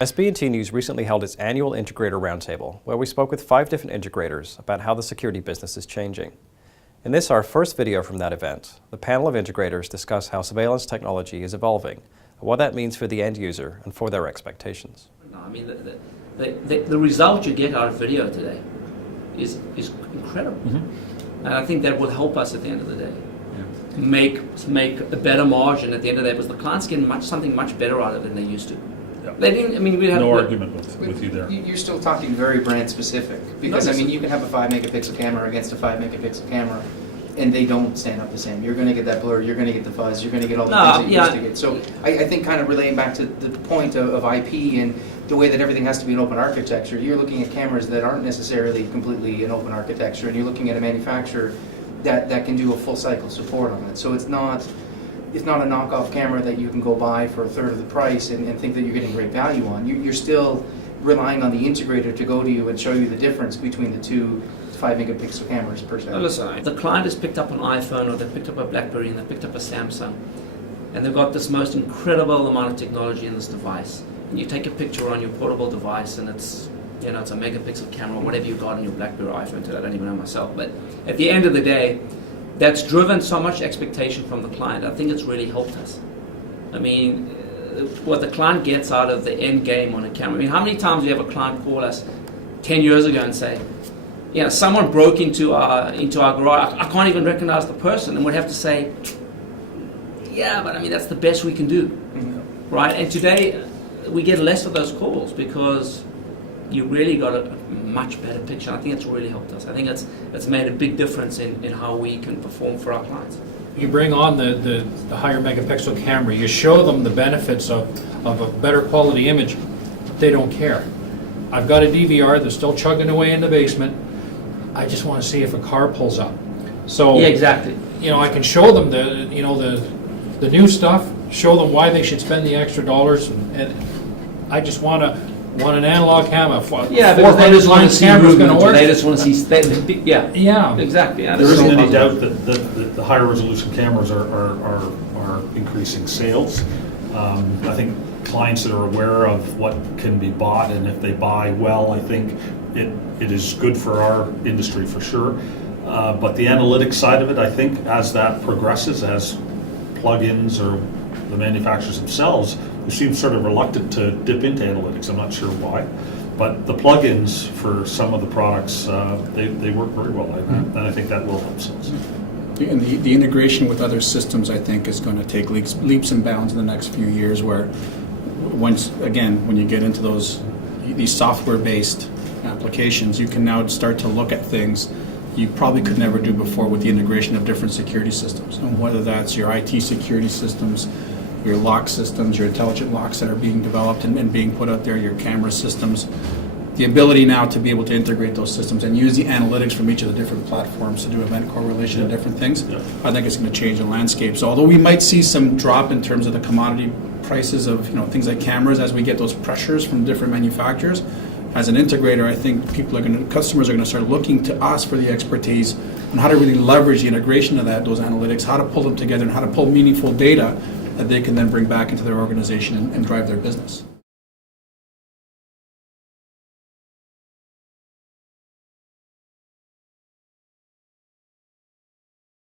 SP&T News recently held its annual Integrator Roundtable, where we spoke with 5 different integrators about how the security business is changing. In this, our first video from that event, the panel of integrators discuss how surveillance technology is evolving, and what that means for the end user and for their expectations. No, I mean, the result you get out of video today is incredible. Mm-hmm. And I think that will help us at the end of the day. Yeah. Make a better margin at the end of the day, because the clients get something much better out of it than they used to. Yeah. They didn't, I mean, we have no argument with you there. You're still talking very brand specific, because I mean, you can have a 5 megapixel camera against a 5 megapixel camera, and they don't stand up the same. You're going to get that blur, you're going to get the fuzz, you're going to get all the things that you used to get. So I think kind of relating back to the point of IP and the way that everything has to be an open architecture, you're looking at cameras that aren't necessarily completely an open architecture, and you're looking at a manufacturer that can do a full cycle support on it. So it's not a knockoff camera that you can go buy for a third of the price and think that you're getting great value on. You're still relying on the integrator to go to you and show you the difference between the two 5 megapixel cameras per se. Now listen, the client has picked up an iPhone, or they've picked up a BlackBerry, and they've picked up a Samsung, and they've got this most incredible amount of technology in this device. And you take a picture on your portable device, and it's it's a megapixel camera, whatever you got on your BlackBerry or iPhone today. I don't even know myself, but at the end of the day, that's driven so much expectation from the client. I think it's really helped us. I mean, what the client gets out of the end game on a camera. I mean, how many times do you have a client call us 10 years ago and say, someone broke into our garage, I can't even recognize the person, and we'd have to say, yeah, but I mean, that's the best we can do, right? And today, we get less of those calls because you really got a much better picture. I think it's really helped us. I think it's made a big difference in how we can perform for our clients. You bring on the higher megapixel camera, you show them the benefits of a better quality image, they don't care. I've got a DVR, they're still chugging away in the basement, I just want to see if a car pulls up. So yeah, exactly. I can show them the new stuff, show them why they should spend the extra dollars, and I just want an analog camera. Yeah, because they just want to see movement, or they just want to see yeah, exactly. Yeah, there isn't any doubt that the higher resolution cameras are increasing sales. I think clients that are aware of what can be bought, and if they buy well, I think it is good for our industry for sure. But the analytics side of it, I think, as that progresses, as plugins or the manufacturers themselves, they seem sort of reluctant to dip into analytics. I'm not sure why, but the plugins for some of the products, they work very well, and I think that will help sales. And the integration with other systems, I think, is going to take leaps and bounds in the next few years, where when you get into these software-based applications, you can now start to look at things you probably could never do before with the integration of different security systems. And whether that's your IT security systems, your lock systems, your intelligent locks that are being developed and being put out there, your camera systems, the ability now to be able to integrate those systems and use the analytics from each of the different platforms to do event correlation and different things, I think it's going to change the landscape. So although we might see some drop in terms of the commodity prices of things like cameras as we get those pressures from different manufacturers, as an integrator, I think customers are going to start looking to us for the expertise on how to really leverage the integration of those analytics, how to pull them together, and how to pull meaningful data that they can then bring back into their organization and drive their business.